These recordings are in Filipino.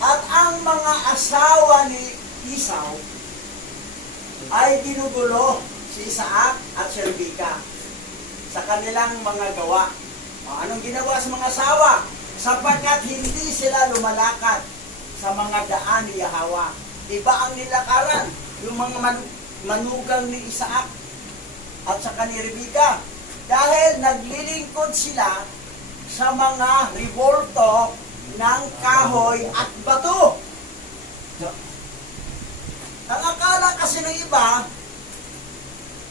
At ang mga asawa ni Esau ay ginugulo si Isaac at si Rebekah sa kanilang mga gawa. Anong ginawa sa mga asawa? Sapagkat hindi sila lumalakad sa mga daan ni Yahweh. Iba ang nilakaran, yung mga manugang ni Isaac at saka ni Rebekah. Dahil naglilingkod sila sa mga revolto ng kahoy at bato. Ang akala kasi ng iba,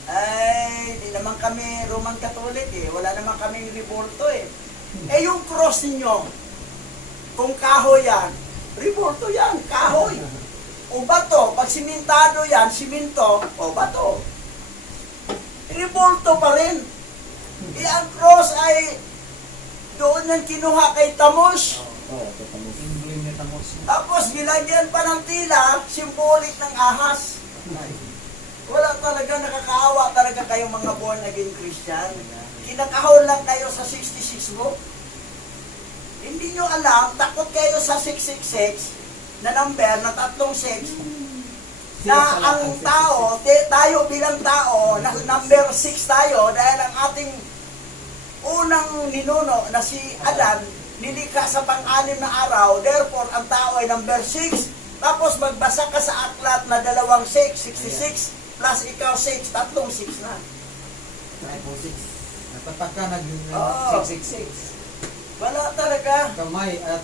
ay, di naman kami Roman Catholic eh. Wala naman kaming revolto eh. Eh yung cross ninyo, kung kahoy yan, revolto yan, kahoy. O bato, pag simintado yan, siminto, o bato. Revolto pa rin. Eh ang cross ay doon yan kinuha kay Tammuz. Tapos nilagyan pa ng tila, symbolic ng ahas. Wala talaga, nakakaawa talaga kayong mga born again Christian. Kinakahon lang kayo sa 66 mo. Hindi nyo alam, takot kayo sa 666 na number, na 36, na ang tao, tayo bilang tao, na number 6 tayo, dahil ang ating unang ninuno na si Adan, nilikha sa pang-anim na araw, therefore, ang tao ay number 6, tapos magbasa ka sa aklat na 2 6, 66, plus ikaw 6, tatlong 6 na. Natatak ka, naging 666. Wala talaga. Kamay at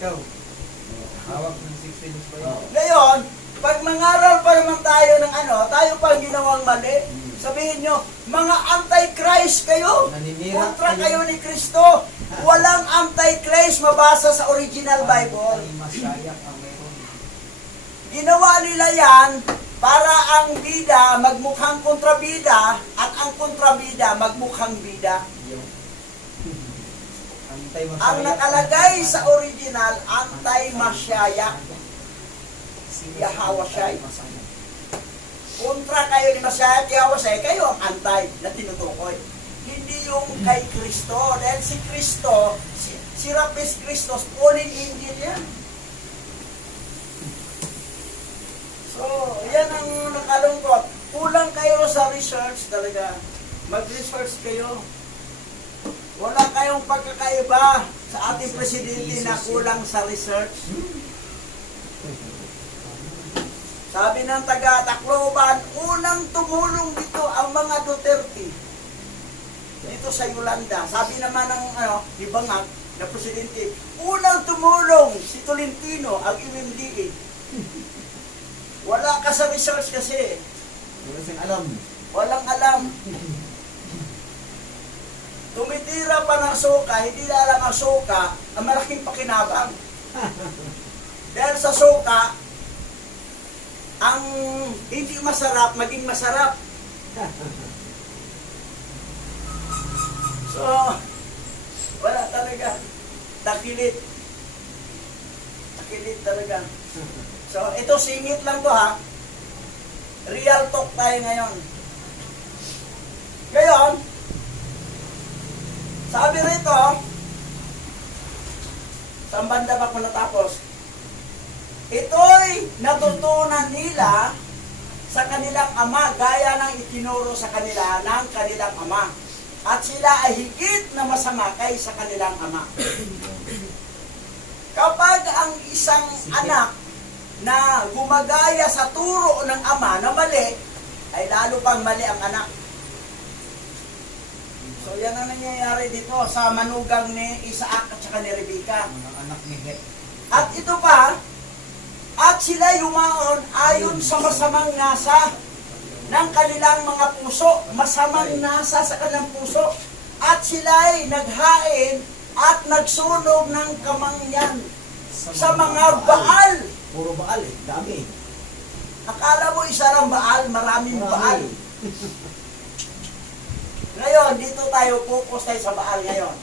ikaw, hawak ng 66 ba yun? Ngayon, pag mangaral pa naman tayo ng tayo pa ginawang mali, sabihin nyo, mga anti-Christ kayo. Naninira Kontra kayo ni Kristo. Walang anti-Christ mabasa sa original Bible. Masayak ang meron. Ginawa nila yan para ang bida magmukhang kontrabida at ang kontrabida magmukhang bida. Ang nakalagay sa original, anti-Masyayak. Yahawashai. Kontra kayo ni Masyayak, Yahawashai, kayo ang anti na tinutukoy. Hindi yung kay Kristo. Dahil si Kristo, si Rapis Christos, uling Injil yan. So, yan ang nakalungkot. Kulang kayo sa research talaga. Mag-research kayo. Wala kayong pagkakaiba sa ating presidente na kulang sa research. Sabi ng taga-Tacloban, unang tumulong dito ang mga Duterte. Dito sa Yolanda. Sabi naman ng ni Bangag na presidente, unang tumulong si Tolentino, ang MMDA. Wala ka sa research kasi. Wala siyang alam. Walang alam. Tumitira pa ng soka, hindi na alam ang soka, ang malaking pakinabang. Dahil sa soka, ang hindi masarap, maging masarap. So, wala talaga. Takilit. Takilit talaga. So, ito singit lang to ha. Real talk tayo ngayon. Ngayon, sabi rito, saan banda ba kung natapos? Ito'y natutunan nila sa kanilang ama, gaya ng itinuro sa kanila ng kanilang ama. At sila ay higit na masama kaysa kanilang ama. Kapag ang isang anak na gumagaya sa turo ng ama na mali, ay lalo pang mali ang anak. So yan ang nangyayari dito sa manugang ni Isaac at saka ni Rebekah. Mga anak ni Het. At ito pa, at sila yumaon ayon sa masamang nasa ng kanilang mga puso. Masamang nasa sa kanilang puso. At sila'y naghain at nagsunog ng kamangyan sa mga Baal. Puro Baal eh, dami. Akala mo isa lang Baal, maraming Baal. Ngayon, dito tayo, focus tayo sa Baal ngayon.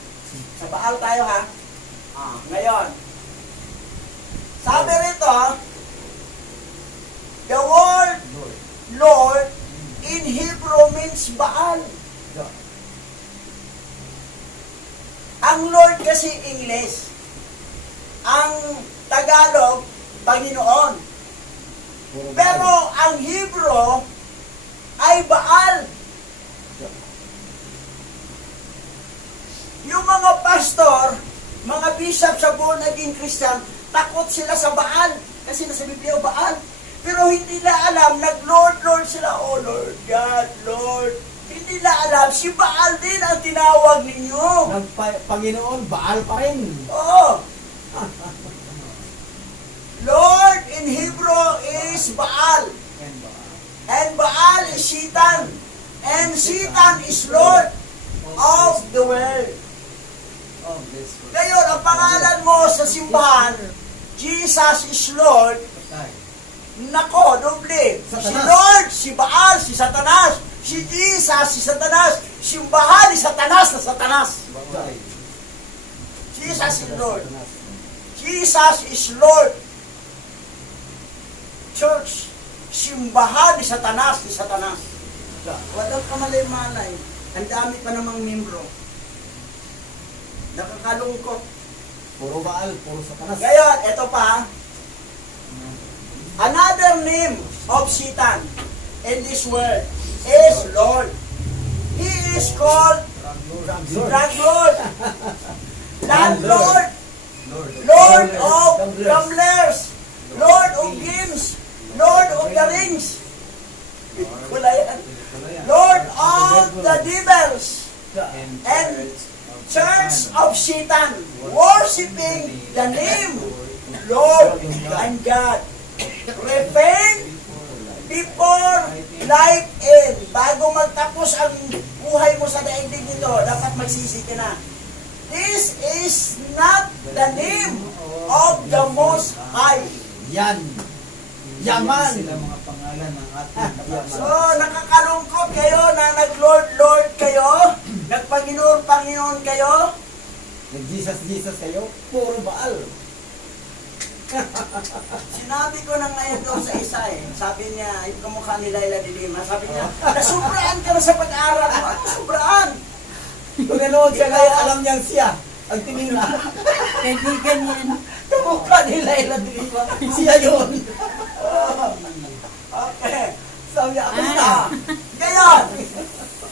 Sa Baal tayo ha. Ngayon. Sabi rito, the word Lord in Hebrew means Baal. Ang Lord kasi English. Ang Tagalog, Panginoon. Puro Pero ang Hebrew ay Baal. Yung mga pastor, mga bishop sa born again Christian, takot sila sa Baal. Kasi nasa Biblia, Baal. Pero hindi na alam, nag-Lord sila. Oh Lord God, Lord. Hindi na alam, si Baal din ang tinawag ninyo. Panginoon, Baal pa rin. Oo. Lord in Hebrew is Baal. And Baal is Satan. And Satan is Lord of the world. Ngayon, ang pangalan mo sa simbahan, Jesus is Lord. Nako, doble. Si Satanas. Lord, si Baal, si Satanas. Si Jesus, si Satanas. Simbahan ni Satanas na Satanas. Jesus is Lord. Jesus is Lord. Church, simbahan ni Satanas, ni Satanas. Walang kamalay-malay. Ang dami pa namang membro. Nakakalungkot. Puro Baal, puro Satanas. Ngayon, ito pa. Another name of Satan in this world is Lord. He is called Drug Lord, Landlord, Lord of Gamblers, Lord of Games, Lord of the Rings, wala yan. Lord of the Devils, and Church of Satan, worshiping the name Lord and God. Repent before life end. Bago magtapos ang buhay mo sa daigdig nito, dapat magsisi ka na. This is not the name of the Most High. Yan. Yaman. Sila mga pangalan ng ating So, nakakalungkot kayo na nag-Lord kayo, nagpanginoon kayo. Nag-Jesus kayo, puro Baal. Sinabi ko na ngayon doon sa isa sabi niya, yung kamukha ni Laila de Lima, sabi niya, nasubraan ka na sa pag-aaral mo. Ano sobraan? Kung nanood siya ngayon, alam niyang siya. Ang tingin na. Kaibigan yan. Kamukha ni Laila de Lima. Siya yun. Okay. Sabi niya, ako na. Ngayon,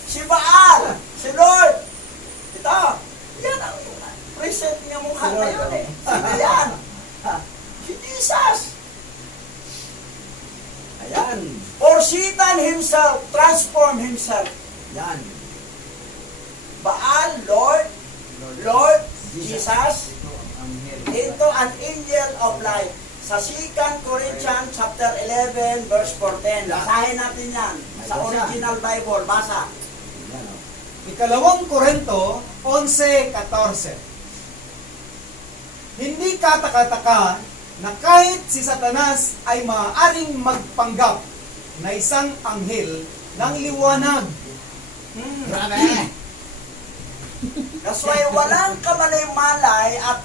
si Baal, si Lord, ito, yan ang present niya mukha Si Lord, ngayon oh. Sino yan? Si Jesus. Ayan. For Satan himself, transform himself. Yan. Baal, Lord, Jesus, anghel. into an angel of light. Sa 2 Corinthians chapter 11 verse 14. Basahin natin yan. Sa original Bible, basa. Yan, oh. Ikalawang Korinto 11:14. Hindi kataka-taka na kahit si Satanas ay maaaring magpanggap na isang anghel ng liwanag. Grabe. That's why walang kamalay-malay at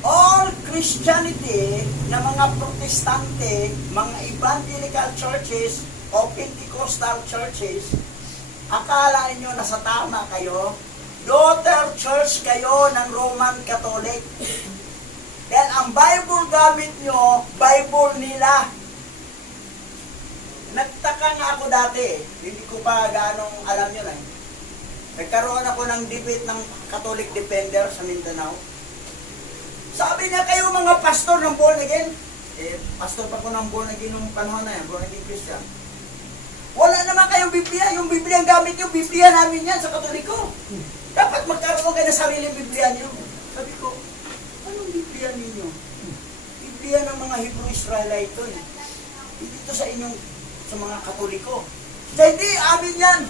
all Christianity na mga protestante, mga evangelical churches o Pentecostal churches, akala nyo nasa tama kayo, daughter church kayo ng Roman Catholic. Dahil ang Bible gamit nyo, Bible nila. Nagtaka nga ako dati, hindi ko pa ganong alam yun eh. Nagkaroon ako ng debate ng Catholic Defender sa Mindanao. Sabi niya, kayo mga pastor ng born again, pastor pa ko ng born again nung panahon na yan, born again Christian. Wala naman kayong Biblia, yung Biblia ang gamit nyo, Biblia namin yan sa Katoliko. Dapat magkaroon kayo ng sariling Biblia niyo. Sabi ko, anong Biblia ninyo? Biblia ng mga Hebrew Israelite ito eh. Hindi ito sa inyong, sa mga Katoliko. Kaya hindi, amin yan.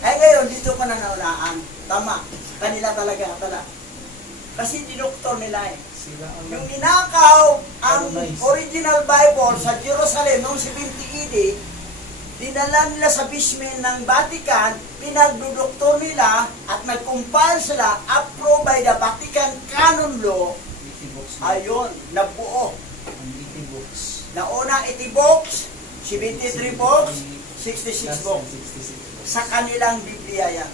Eh ngayon, dito ko na naulaan. Tama, kanila talaga, tala. Kasi dinoktor nila eh. Sila ang Yung ninakaw ang original Bible sa Jerusalem noong 70 AD, dinala nila sa basement ng Vatican, pinagdudoktor nila at nag-compile sila, approved by the Vatican Canon Law. Itibox. Ayun, nabuo. Ang itibox. Nauna 80 books, 73 books, 66 books. 66 Sa kanilang Biblia yan.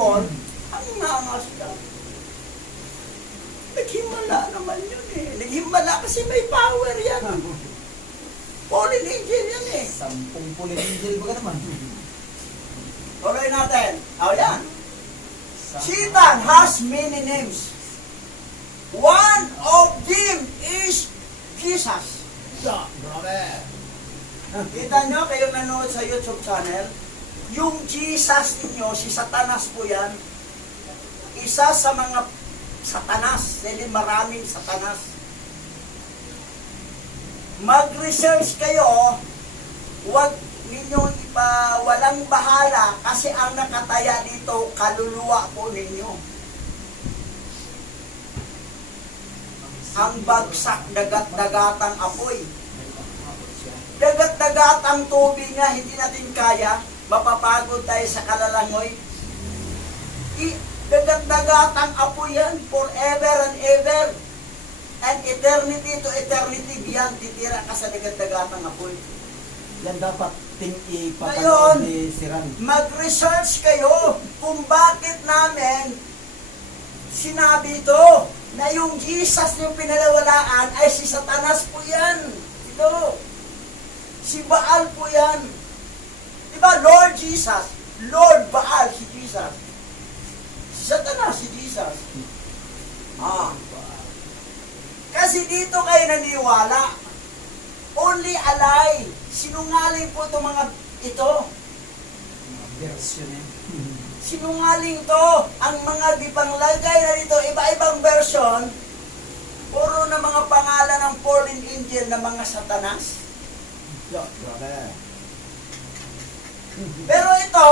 Paul, ang nangas daw. Naghimala naman yun eh. Naghimala kasi may power yan. Fallen angel yan eh. 10 pulin angel ba ka naman? Tuloy natin. O yan. Satan has many names. One of them is Jesus. Brother. Kita nyo, kayong nanood sa YouTube channel, yung Jesus ninyo, si Satanas po yan, isa sa mga Satanas, dahil maraming Satanas. Mag-research kayo, huwag ninyong walang bahala, kasi ang nakataya dito, kaluluwa po ninyo. Ang bagsak, dagat-dagatang apoy. Dagat-dagatang tubig nga, hindi natin kaya, mapapagod tayo sa kalalangoy. Dagat-dagatang apoy yan, forever and ever. And eternity to eternity beyond, titira ka sa dagat-dagatang apoy. Yan dapat Ngayon, ipapanood ni Siran. mag-research kayo kung bakit namin sinabi ito na yung Jesus yung pinalawalaan ay si Satanas po yan. Ito. Si Baal po yan. Diba, Lord Jesus, Lord Baal, si Jesus. Si Satanas, si Jesus. Kasi dito kayo naniwala. Only a lie. Sinungaling po itong mga ito. Version eh. Sinungaling to. Ang mga di panglagay na dito, iba-ibang version, puro na mga pangalan ng fallen angel na mga Satanas. Brother. Pero ito,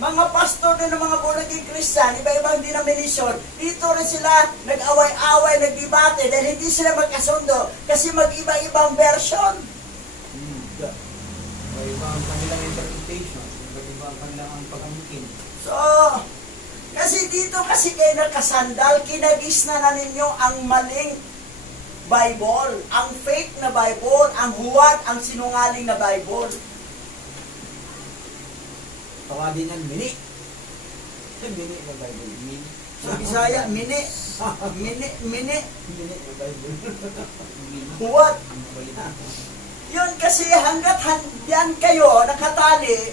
mga pastor din ng mga bulaging Christian, iba-ibang denomination, dito rin sila nag-away-away, nagdebate, dahil hindi sila magkasundo, kasi mag-iba-ibang version. Iba ang kanilang interpretation. Iba ang kanilang pag-angkin. So, kasi dito kasi kayo nakasandal, kinagis na ninyo ang maling Bible, ang fake na Bible, ang huwad, ang sinungaling na Bible. Tawagin yan, mini. Mini na Bible. Mini. Sa Bisaya, mini. Mini. Mini na Bible. Huwad. Yun kasi hanggat yan kayo nakatali,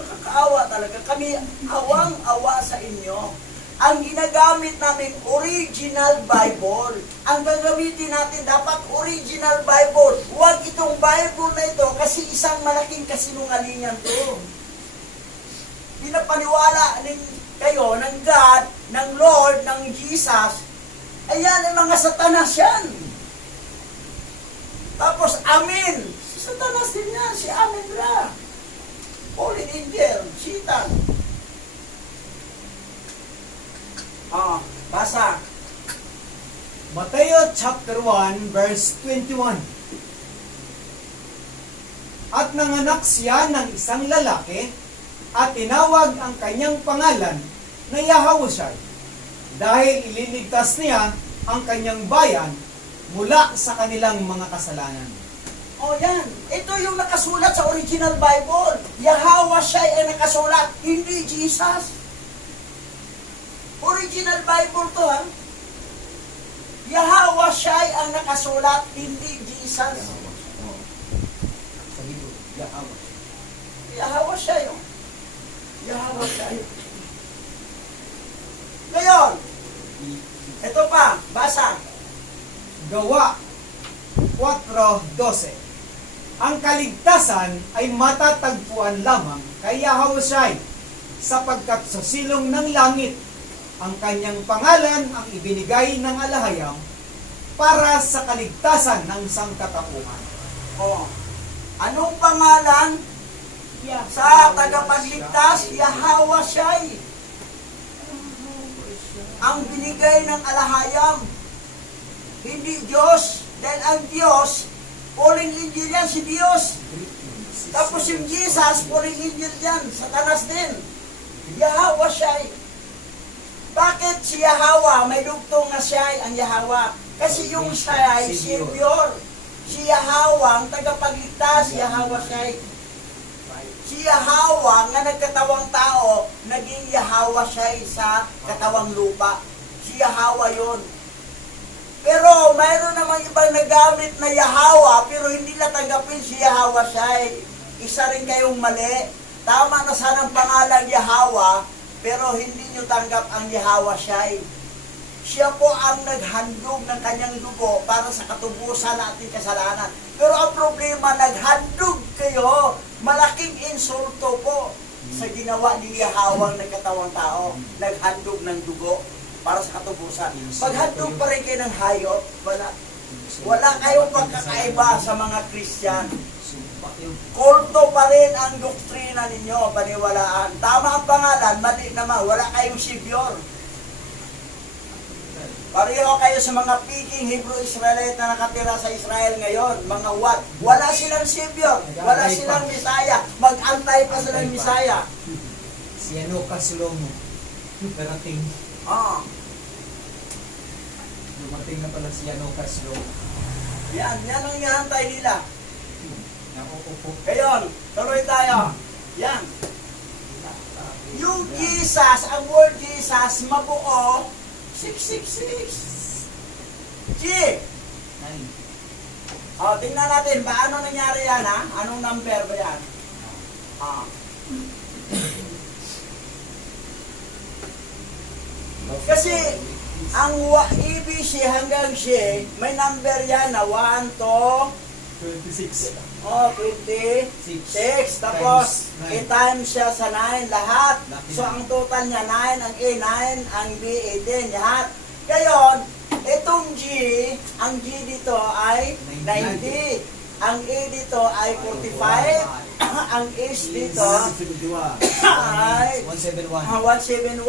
nakakaawa talaga. Kami awang-awa sa inyo. Ang ginagamit namin, original Bible. Ang gagamitin natin, dapat original Bible. Huwag itong Bible na ito kasi isang malaking kasinungalingan to. Pinapaniwala kayo ng God, ng Lord, ng Jesus. Ayan, ang mga Satanas yan. Tapos, Amin. Si Satanas din yan, si Amin ra. Fallen angel, Satan. Basa. Mateo chapter 1 verse 21. At nanganak siya ng isang lalaki at tinawag ang kanyang pangalan na Yahushua dahil ililigtas niya ang kanyang bayan mula sa kanilang mga kasalanan. O yan. Ito yung nakasulat sa original Bible. Yahushua ay nakasulat, hindi Jesus. Original Bible to ha. Yahushua ang nakasulat, hindi Jesus. Sa Hebrew, Yahweh. Yahushua yun. Yahushua yun. Ngayon, ito pa, basa. Gawa 4:12. Ang kaligtasan ay matatagpuan lamang kay Yahushua sapagkat sa silong ng langit ang kanyang pangalan ang ibinigay ng alahayam para sa kaligtasan ng sangkatauhan. O, anong pangalan sa tagapagligtas? Yahushua. Ang binigay ng alahayam. Hindi Diyos. Dahil ang Diyos, fallen angel yan, si Diyos. Tapos yung Jesus, fallen angel yan, Satanas din. Yahushua. Bakit si Yahweh, may dugtong na siya ang Yahweh? Kasi yung siya ay Savior. Si Yahweh, ang tagapagligtas, Yahushua. Si Yahweh nga nagkatawang tao, naging Yahweh siya sa katawang lupa. Si Yahweh yun. Pero mayroon namang ibang nagamit na Yahweh, pero hindi na tanggapin si Yahweh siya. Isa rin kayong mali. Tama na sana ang pangalan Yahweh, pero hindi nyo tanggap ang Yahweh siya. Siya po ang naghandog ng kanyang dugo para sa katubusan ng ating kasalanan. Pero ang problema, naghandog kayo. Malaking insulto po sa ginawa ni Yahweh ang nagkatawang tao. Naghandog ng dugo para sa katubusan. Paghandog pa rin kayo ng hayop, wala kayong pagkakaiba sa mga Christian. Kulto pa rin ang doktrina ninyo, paniwalaan. Tama ang pangalan, mali naman, wala kayong Savior. Pareho kayo sa mga piking Hebrew Israelite na nakatira sa Israel ngayon, mga what? Wala silang Savior, wala silang Misaya, mag-antay pa silang Misaya. Si Lucas Lomo. Darating. Dumating na pala si Lucas Lomo. Yan ang inahantay nila. Nakukupo. Ngayon, tuloy tayo. Yan. Yung Jesus, ang word Jesus, mabuo, 666. G. Tingnan natin, paano nangyari yan, ha? Anong number ba yan? Kasi, ang ABC hanggang C, may number yan na 1, 2, 26. 26. Tapos, i-times siya sa 9 lahat. So, ang total niya 9, ang A 9, ang B 18, lahat. Ngayon, itong G, ang G dito ay 90. Ang A dito ay 45. Ang H dito ay 171.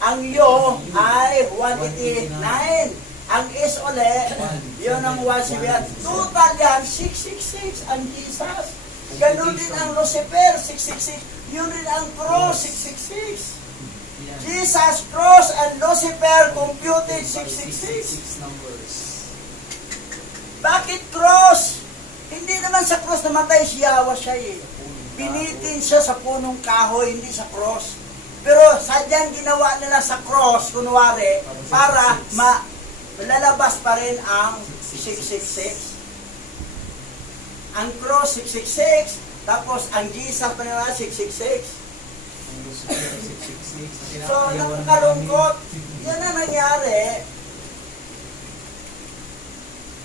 Ang Yo ay 189. Ang is ulit, yun ang 171. Total yan, 666 ang Jesus. Ganun din ang Lucifer, 666. Yun rin ang cross, 666. Jesus, cross, and Lucifer computed 666. Bakit cross? Hindi naman sa cross namatay si Yahweh siya eh. Binitin siya sa punong kahoy, hindi sa cross. Pero sadyang ginawa nila sa cross, kunwari, para lalabas pa rin ang 666. Ang cross, 666. Tapos, ang Jesus pa nila, 666. So, nakakalungkot. Yan ang nangyari.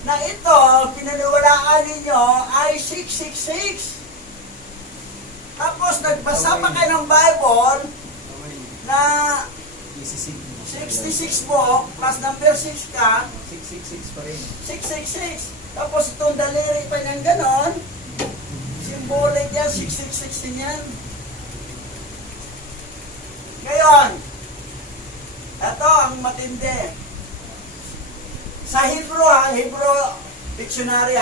Na ito, pinaniwalaan ninyo, ay 666. Tapos, nagbasa pa kayo ng Bible na 66 mo, plus number 6 ka, 666 pa rin. 666. Tapos itong daliri pa niyang ganon, symbolic yan, 666 din yan. Ngayon, ito ang matindi. Sa Hebrew dictionary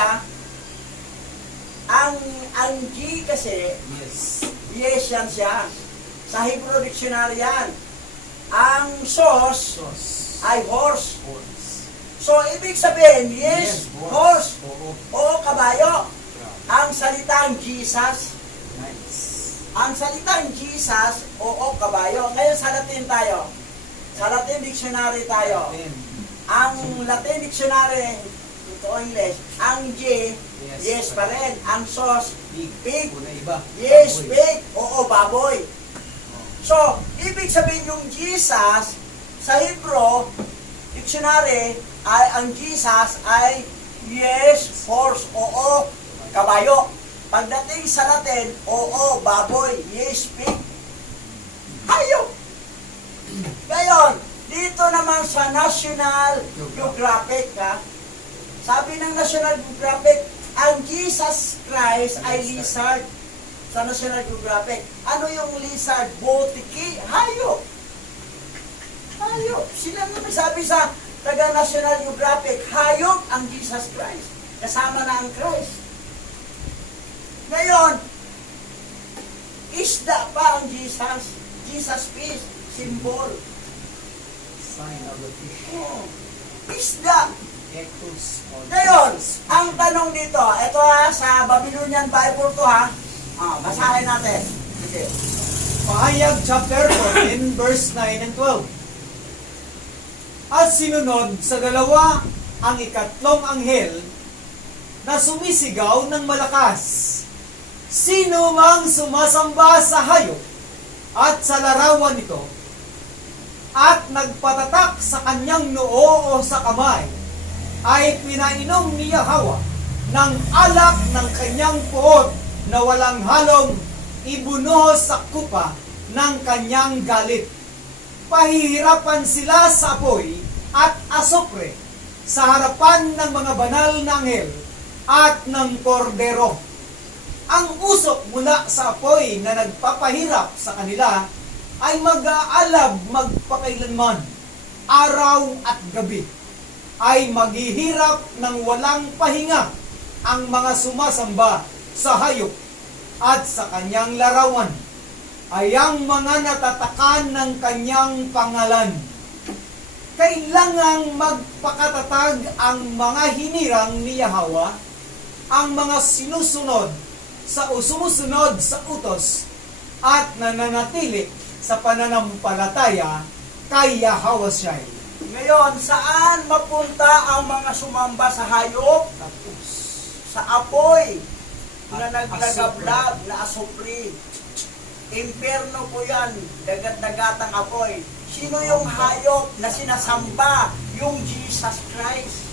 ang G kasi, yes yan siya. Sa Hebrew dictionary yan. Ang sos ay horse. So, ibig sabihin, yes, horse, o kabayo. Ang salitang Jesus, ang salitang Jesus, o kabayo. Ngayon sa Latin tayo. Sa Latin dictionary tayo. Ang Latin dictionary, ito English, ang G, yes pa rin. Ang sos, pig. Yes, pig. Oo, baboy. So, ibig sabihin yung Jesus, sa Hebrew, dictionary, ay ang Jesus ay yes, horse, oo, kabayo. Pagdating sa Latin, oo, baboy, yes, pig, hayop. Ngayon, dito naman sa National Geographic, sabi ng National Geographic, ang Jesus Christ ay lizard. Sa National Geographic. Ano yung lizard? Botiki? Hayop. Hayop. Sila nga nagsabi sa taga National Geographic, hayop ang Jesus Christ. Kasama na ang Christ. Ngayon, isda pa ang Jesus. Jesus fish, symbol. Sign of the fish. Isda. Ectus. Ngayon, ang tanong dito, ito sa Babylonian Bible to Basahin natin. Sige. Pahayag chapter 14, verse 9 and 12. At sinunod sa dalawa ang ikatlong anghel na sumisigaw ng malakas. Sino mang sumasamba sa hayop at sa larawan nito at nagpatatak sa kanyang noo o sa kamay ay pinainom ni Yahweh ng alak ng kanyang puot na walang halong ibunuhos sa kupa ng kanyang galit. Pahihirapan sila sa apoy at asupre sa harapan ng mga banal na anghel at ng kordero. Ang usok mula sa apoy na nagpapahirap sa kanila ay mag-aalab magpakailanman, araw at gabi. Ay maghihirap ng walang pahinga ang mga sumasamba sa hayop at sa kanyang larawan ay ang mga natatakan ng kanyang pangalan. Kailangang magpakatatag ang mga hinirang ni Yahweh, ang mga sumusunod sa utos at nananatili sa pananampalataya kay Yahweh Shai. Ngayon, saan mapunta ang mga sumamba sa hayop? Tapos, Sa apoy na naglagablag na asupri. Imperno po yan, dagat-dagatang apoy. Sino yung hayop na sinasamba? Yung Jesus Christ.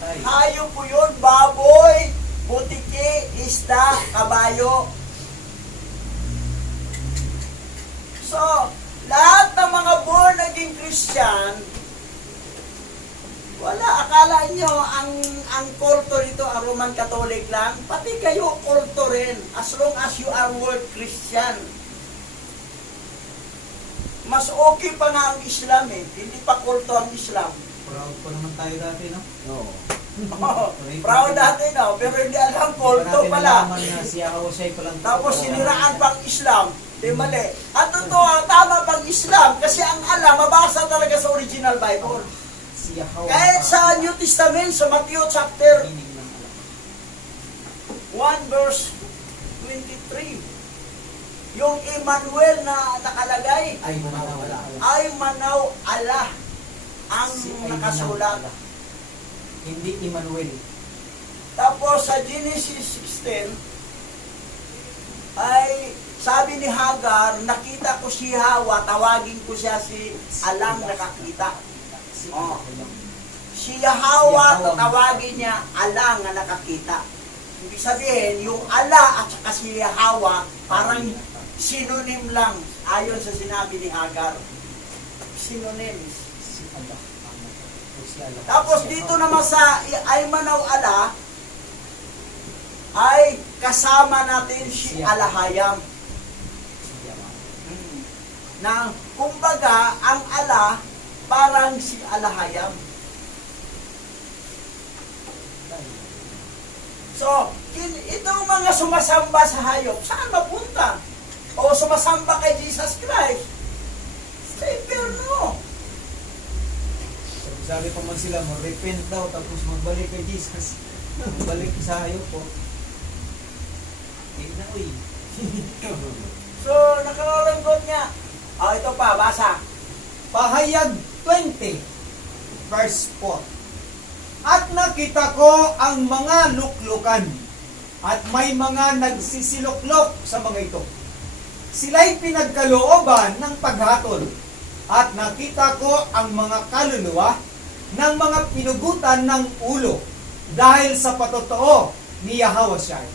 Hayop po yun, baboy, butiki, isda, kabayo. So, lahat ng mga born again Christian, wala, akala nyo ang kulto dito, ang Roman Catholic lang, pati kayo kulto rin, as long as you are word Christian. Mas okay pa nga ang Islam hindi pa kulto ang Islam. Proud pa naman tayo dati, no? Proud dati pero hindi alam, kulto pala. Nalaman na si Yahweh palang Tapos siniraan pang Islam, di mali. At totoo, tama pang Islam, kasi ang alam, mabasa talaga sa original Bible. si Yahweh. Kahit sa New Testament, sa Matthew chapter 1 verse 23, yung Emmanuel na nakalagay, Ay, manawala. ay manaw Allah ang nakasulat. Hindi Emmanuel. Tapos sa Genesis 16, ay sabi ni Hagar, nakita ko si Hawa, tawagin ko siya si Alang nakakita. Oh. Si Yahweh, tatawagin niya Alang na nakakita. Ibig sabihin, yung ala at saka si Yahweh, parang synonym lang, ayon sa sinabi ni Hagar. Synonyms. Si Allah. Si Allah. Tapos dito naman sa ay manaw ala, ay kasama natin si Alahayam. Na kumbaga, ang ala, parang si Alahayam. So, itong mga sumasamba sa hayop, saan mapunta? O sumasamba kay Jesus Christ? Sa impyerno. Sabi pa man sila, mag-repent daw, tapos magbalik kay Jesus. Magbalik sa hayop po. Hindi na, uy. So, nakalulungkot niya. Ito pa, basa. Pahayag 20, verse 4. At nakita ko ang mga luklukan, at may mga nagsisiluklok sa mga ito. Sila'y pinagkalooban ng paghatol, at nakita ko ang mga kaluluwa ng mga pinugutan ng ulo, dahil sa patotoo ni Yahweh Shai,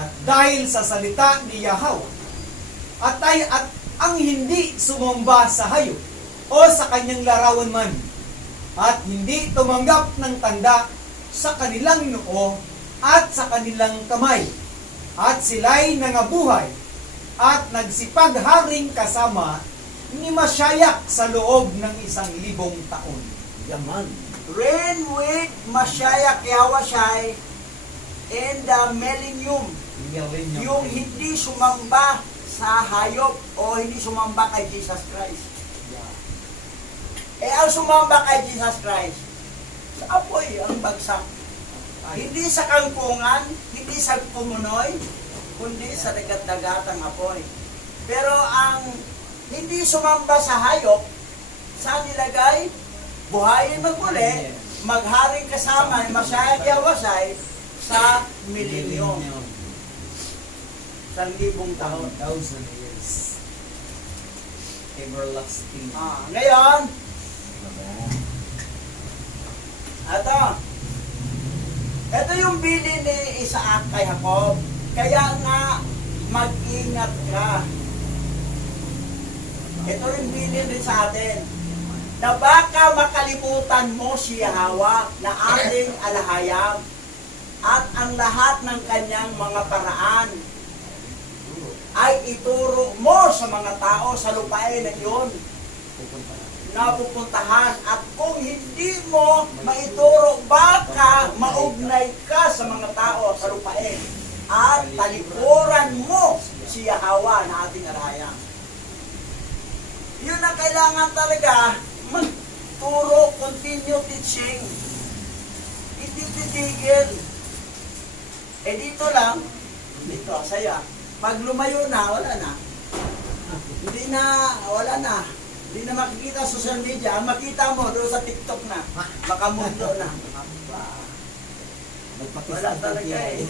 at dahil sa salita ni Yahweh, at ang hindi sumamba sa hayop o sa kanyang larawan man, at hindi tumanggap ng tanda sa kanilang noo at sa kanilang kamay, at sila'y nangabuhay at nagsipagharing kasama ni Mashiach sa loob ng 1,000 taon. Yaman. Reign with Mashiach Yahushai in the millennium. Yung hindi sumamba sa hayop o hindi sumamba kay Jesus Christ. Ang sumamba kay Jesus Christ, sa apoy ang bagsak. Hindi sa kangkungan, hindi sa kumunoy, kundi sa dagat-dagatang apoy. Pero ang hindi sumamba sa hayop, saan nilagay? Buhayin magmuli, magharing kasama, masyayawasay sa milenyo. 1,000 taon. 1,000 years. Everlasting. Ngayon, ito yung bilin ni Isaac kay Jacob. Kaya nga, mag-ingat ka. Ito rin bilin rin sa atin. Na baka makalimutan mo si Yahweh na ating alahayam at ang lahat ng kanyang mga paraan ay ituro mo sa mga tao sa lupain na iyon na pupuntahan. At kung hindi mo maituro, baka maugnay ka sa mga tao sa lupain at talikuran mo si Yahweh na ating alahayam. Yun ang kailangan talaga, magturo, continue teaching. Hindi titigil. Dito lang, dito, saya. Pag lumayo na, wala na. Wala na. Hindi na makikita sa social media. Ang makita mo doon sa TikTok na. Makamundo na. Wala talaga eh.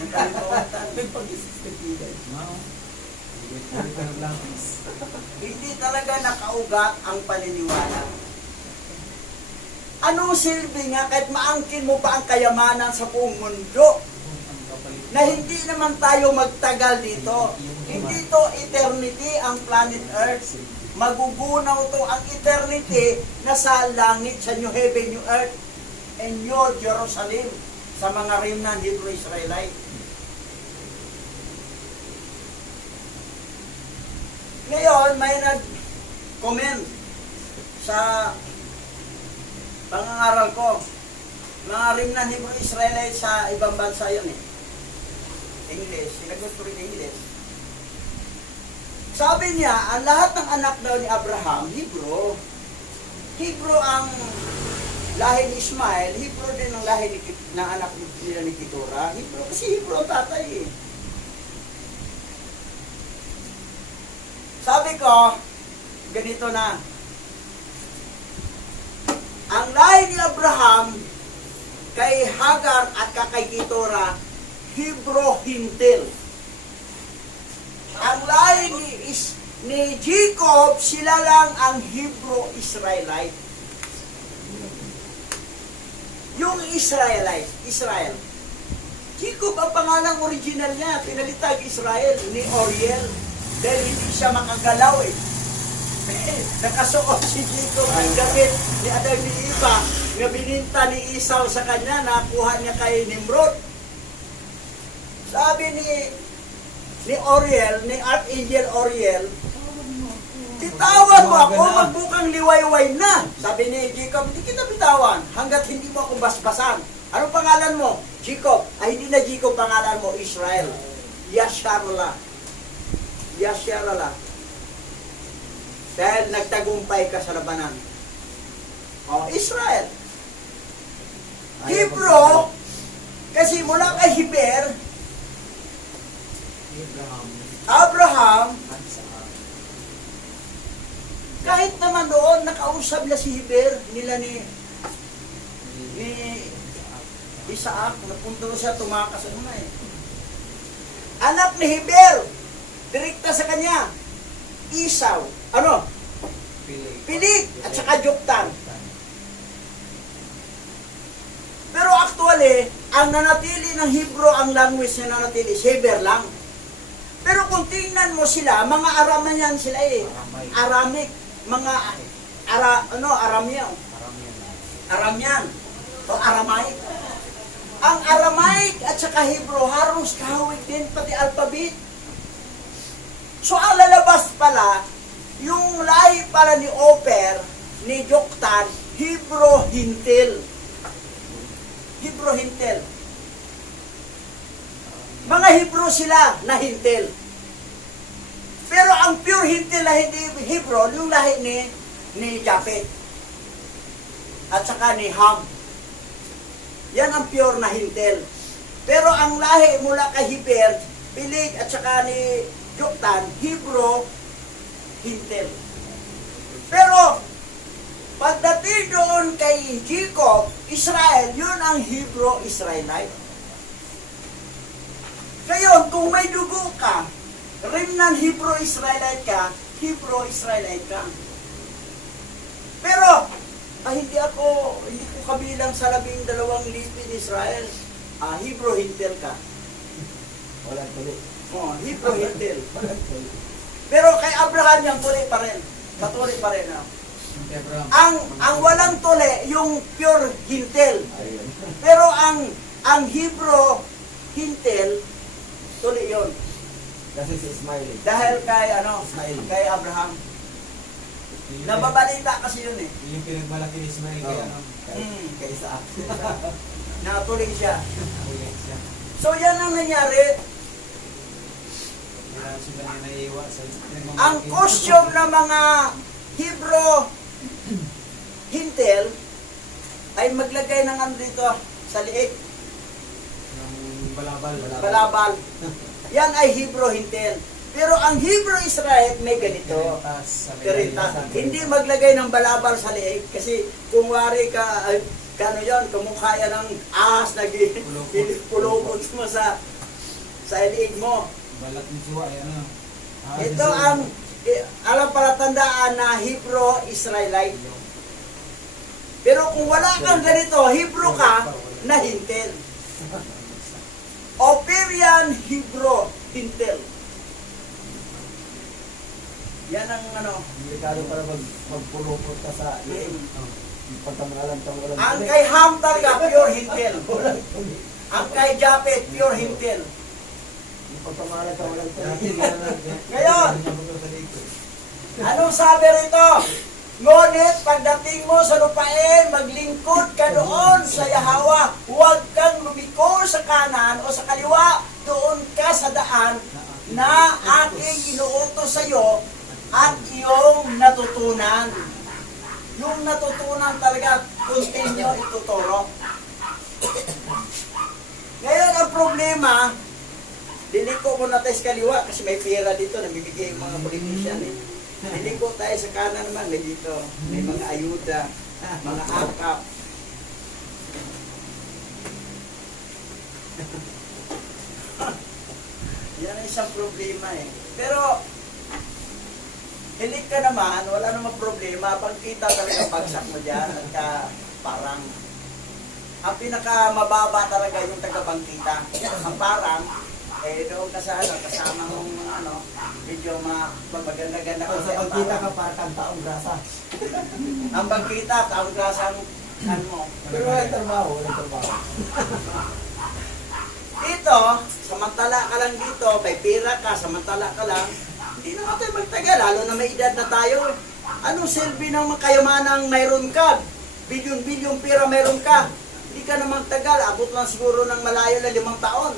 Hindi talaga nakaugat ang paniniwala. Anong silbi nga kahit maangkin mo pa ang kayamanan sa buong mundo na hindi naman tayo magtagal dito. Hindi to eternity ang planet Earth. Magugunaw to ang eternity na sa langit, sa New Heaven, New Earth, and New Jerusalem, sa mga remnant Hebrew Israelite. Ngayon, may nag-comment sa pangangaral ko. Mga remnant Hebrew Israelite sa ibang bansa yun eh. English. Sinagot ko rin English. Sabi niya, ang lahat ng anak daw ni Abraham, Hebrew. Hebrew ang lahi ni Ismael, Hebrew din ang lahi ng anak nila ni Keturah. Hebrew, kasi Hebrew ang tatay eh. Sabi ko, ganito na. Ang lahi ni Abraham kay Hagar at kay Keturah, Hebrew Hintil. Ang lahi ni Jacob, sila lang ang Hebrew Israelite. Yung Israelite, Israel. Jacob ang pangalang original niya, pinalitag Israel ni Oriel. Dahil hindi siya makagalaw eh. Nakasuot si Jacob ng gamit ni Adam ni Eva nga bininta ni Esau sa kanya, nakuha niya kay Nimrod. Sabi ni Oriel, ni Archangel Oriel, bitawan mo ako, magbukang liwayway na. Sabi ni Jacob, hindi kita bitawan hanggat hindi mo ako basbasan. Anong pangalan mo? Jacob. Ay, hindi na Jacob pangalan mo, Israel. Yasharala. Yasharala. Dahil nagtagumpay ka sa labanan. Israel. Hebrew, kasi mula kay Heber, Abraham, kahit naman doon, nakausap na si Heber, nila ni Isaac, napunto siya, tumakas na eh. Anak ni Heber, direkta sa kanya, Esau, Pilig, at saka Joktan. Pero actually, ang nanatili ng Hebrew, ang language na nanatili, Heber lang. Pero kung tingnan mo sila, mga Aramean sila eh. Aramic, mga Aramean. O Aramaic. Ang Aramaic at saka Hebrew, halos kahawig din, pati alphabet. So ang lalabas pala, yung lahi pala ni Oper, ni Joktan, Hebrew Hintil. Hebrew Hintil. Mga Hebrew sila na Hintil. Pero ang pure Hintil na hindi Hebrew, yung lahi ni Japhet. At saka ni Ham. Yan ang pure na Hintil. Pero ang lahi mula kay Heber, Pilig at saka ni Joktan, Hebrew, Hintil. Pero, pagdating doon kay Jacob, Israel, yun ang Hebrew Israelite. Ngayon, kung may dugo ka, remnant Hebrew Israelite ka, Hebrew Israelite ka. Pero, hindi ko kabilang sa 12 lipid Israel. Hebrew Hintil ka. Walang tuloy. Hebrew Hintil. Walang tuloy. Pero kay Abraham yung tuli pa rin. Katuloy pa rin. Hindi, Abraham. Ang walang tuli, yung pure Hintil. Ayun. Pero ang Hebrew Hintil, tuli yun. Kasi si Ismail. Dahil kay Ismail. kay Abraham. Nababalita kasi yun eh. Yung pinagmalaki ni Ismail kay ano. Kay Isaac. Natuloy siya. ulit siya. So yan ang nangyari. Kaya sila na naiiwa sa pinagmamalaki. Ang costume ng mga Hebrew Hintil ay maglagay ng ano dito sa liig. Yung balabal. Balabal. Yan ay Hebrew Hintil. Pero ang Hebrew Israel may ganito. Kerintas sa Kerintas. Hindi maglagay ng balabal sa liig kasi kung wari ka, kano yun, kumukha yan ng ahas na pulupot mo sa liig mo. Balat ni Suwa, ano. Ito ang alam palatandaan na Hebrew Israelite. Pero kung wala kang ganito, Hebrew ka na Hintil. Operian Hebrew Hintil. Yan ang Delikado para magpulupot ka sa liig. Pagkamangalan ka walang Ang tuloy. kay Ham talaga, pure Hintil. Walang tuloy. Ang kay Japet, pure Hintil. Pagkamangalan ka walang tuloy. Ngayon, anong sabi rito? Ngunit pagdating mo sa lupain, maglingkod ka doon sa Yahawa. Huwag kang lumiko sa kanan o sa kaliwa. Doon ka sa daan na aking inuutos sa iyo at iyong natutunan. Yung natutunan talaga, continue ituturo. Ngayon, ang problema, diliko mo na tayo sa kaliwa kasi may pera dito, namibigay yung mga politician eh. Diliko tayo sa kanan naman, may dito, may mga ayuda, mga akap. Yan ang isang problema eh. Pero, hilik ka naman, wala namang problema. Pag kita talaga bagsak mo dyan, at parang, ang pinakamababa talaga yung tagabangkita. Ang parang, doon ka sa kasama mong medyo maganda-ganda Sa kasi ang pagkita ka parang. para kang taong grasa. Ang bangkita, taong grasang mo. Pero walang trabaho, walang trabaho. Dito, samantala ka lang dito, may pira ka, samantala ka lang, hindi naman tayo magtagal, lalo na may edad na tayo. Anong silbi ng kayamanang mayroon ka? Bilyon-bilyon pira mayroon ka. Hindi ka naman tagal, abot lang siguro ng malayo na 5 taon.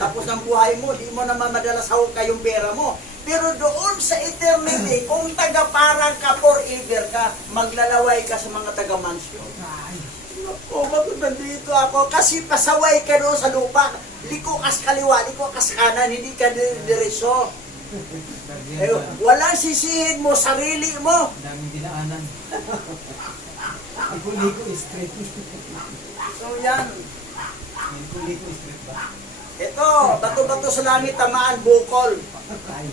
Tapos ng buhay mo, di mo naman madalas hawak kayong pera mo. Pero doon sa eternity, kung taga-parang ka forever ka, maglalaway ka sa mga taga-mansyon. O, bakit nandito ako? Kasi pasaway ka doon sa lupa. Liko kas kaliwa, liko kas kanan, hindi ka diretso. Walang sisihin mo, sarili mo. Daming dinaanan. Liko straight. So yan. Liko straight ba? Ito, bato-bato sa langit, tamaan, bukol. Ay.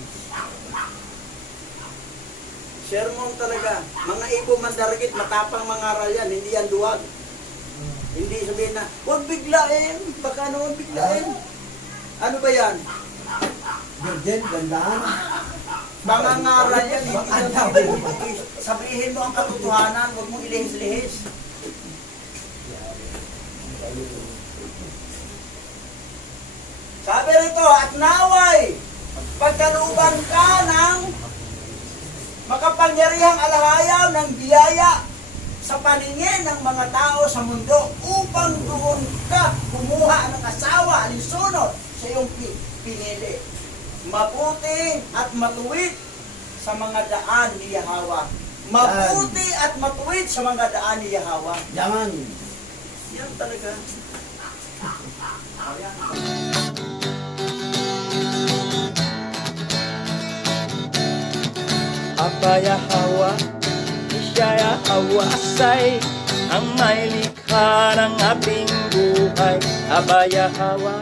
Sermon talaga. Mga ibo mandarigit, matapang mangaral yan, hindi yan duwag. Hindi sabihin na, huwag biglain. Baka naman biglain. Ano ba yan? Virgin, gandahan. Mangangaral yan, hindi sabihin mo ang katotohanan, huwag mong ilihis-lihis. Sabi rito, at naway, pagkalooban ka ng makapangyarihang alahayam ng biyaya sa paningin ng mga tao sa mundo upang doon ka kumuha ng asawa, alinsunod sa iyong pinili. Mabuti at matuwid sa mga daan ni Yahawa. Mabuti at matuwid sa mga daan ni Yahawa. Yaman. Yan talaga. Ayan. Abaya Hawa, Ishaya Awasay, ang may likha ng ating buhay. Abaya Hawa,